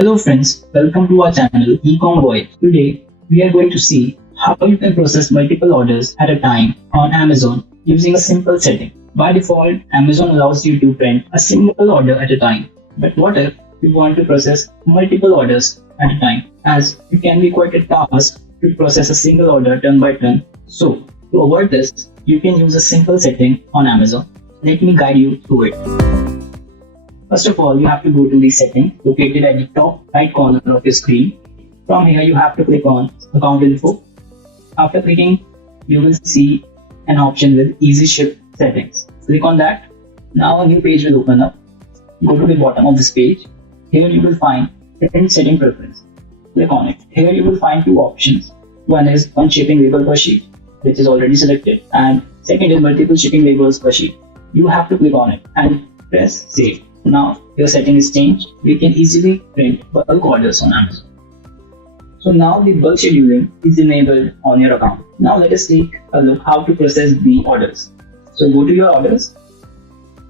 Hello friends, welcome to our channel Ecom Voice. Today we are going to see how you can process multiple orders at a time on Amazon using a simple setting. By default, Amazon allows you to print a single order at a time. But what if you want to process multiple orders at a time, as it can be quite a task to process a single order turn by turn. So to avoid this, you can use a simple setting on Amazon. Let me guide you through it. First of all, you have to go to the setting located at the top right corner of your screen. From here, you have to click on Account Info. After clicking, you will see an option with Easy Ship Settings. Click on that. Now a new page will open up. Go to the bottom of this page. Here you will find Print Setting Preference. Click on it. Here you will find two options. One is one shipping label per sheet, which is already selected, and second is multiple shipping labels per sheet. You have to click on it and press Save. Now your setting is changed. We can easily print bulk orders on Amazon. So now the bulk scheduling is enabled on your account. Now let us take a look how to process the orders. So go to your orders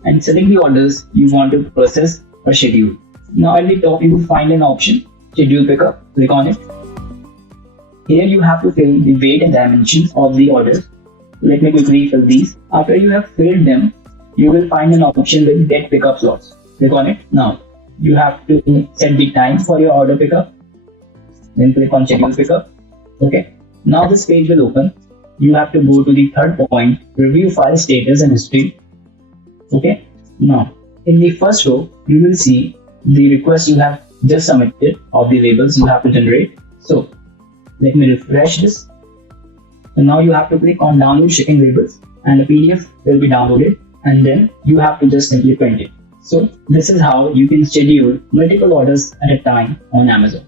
and select the orders you want to process or schedule. Now at the top you will find an option, Schedule Pickup. Click on it. Here you have to fill the weight and dimensions of the orders. Let me quickly fill these. After you have filled them, you will find an option with Get Pickup Slots. Click on it. Now you have to set the time for your order pickup. Then click on Schedule Pickup. Okay. Now this page will open. You have to go to the third point, Review File Status and History. Okay. Now in the first row, you will see the request you have just submitted of the labels you have to generate. So let me refresh this. So now you have to click on Download Shipping Labels and the PDF will be downloaded, and then you have to just simply print it. So this is how you can schedule multiple orders at a time on Amazon.